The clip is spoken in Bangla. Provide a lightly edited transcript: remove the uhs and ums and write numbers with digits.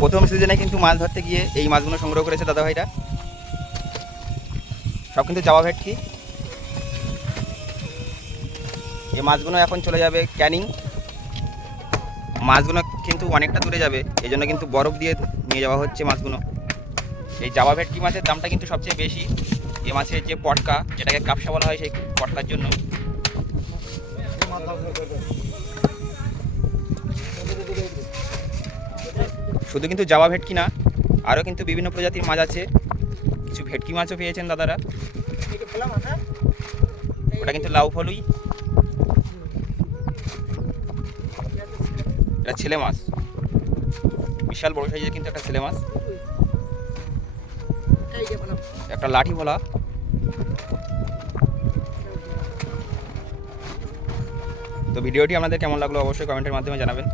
প্রথম সিজনে কিন্তু মাছ ধরতে গিয়ে এই মাছগুলো সংগ্রহ করেছে দাদা ভাইরা, সব কিন্তু জাবা ভেটকি। এই মাছগুলো এখন চলে যাবে ক্যানিং। মাছগুলো কিন্তু অনেকটা দূরে যাবে, এই জন্য কিন্তু বরফ দিয়ে নিয়ে যাওয়া হচ্ছে মাছগুলো। এই জাবা ভেটকি মাছের দামটা কিন্তু সবচেয়ে বেশি। এই মাছের যে পটকা, যেটাকে কাপসা বলা হয়, সেই পটকার জন্য। শুধু কিন্তু জাবা ভেটকি না, আরও কিন্তু বিভিন্ন প্রজাতির মাছ আছে। কিছু ভেটকি মাছও পেয়েছেন দাদারা। ওটা কিন্তু লাউ ফলুই, এটা ছেলে মাছ, বিশাল বড় সাইজের কিন্তু একটা ছেলে মাছ, একটা লাঠি ভোলা। তো ভিডিওটি আপনাদের কেমন লাগলো অবশ্যই কমেন্টের মাধ্যমে জানাবেন।